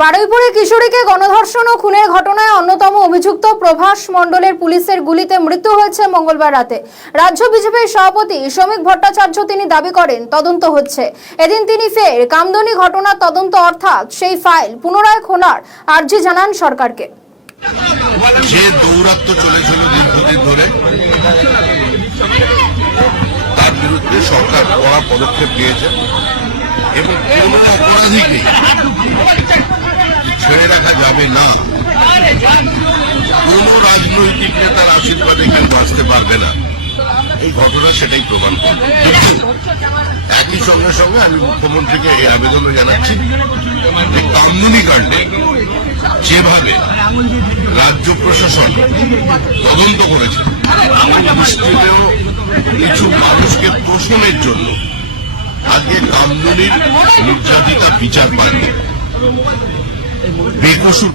বারুইপুরে কিশোরীকে গণধর্ষণ ও খুনের ঘটনায় অন্যতম অভিযুক্ত প্রভাস মণ্ডলের পুলিশের গুলিতে মৃত্যু হয়েছে মঙ্গলবার রাতে। রাজ্য বিজেপির সভাপতি শ্রমিক ভট্টাচার্য তিনি দাবি করেন তদন্ত হচ্ছে। এদিন তিনি ফের কামদুনি ঘটনার তদন্ত অর্থাৎ সেই ফাইল পুনরায় খোলার আর্জি জানান সরকারকে। যে দৌরাত্ম্য চলেছিল দীর্ঘদিন ধরে তার বিরুদ্ধে সরকার কড়া পদক্ষেপ নিয়েছে এবং কোন অপরাধীকে ছেড়ে রাখা যাবে না। কোন রাজনৈতিক নেতার আশীর্বাদে কেউ বাঁচতে পারবে না, এই ঘটনা সেটাই প্রমাণ করে। কিন্তু একই সঙ্গে সঙ্গে আমি মুখ্যমন্ত্রীকে এই আবেদনও জানাচ্ছি যে কামদুনি কাণ্ডে যেভাবে রাজ্য প্রশাসন তদন্ত করেছে মুষ্টিমেয় কিছু মানুষকে তোষণের জন্য আজকে কামদুনির নির্যাতিতা বিচার পাননি, বেকসুর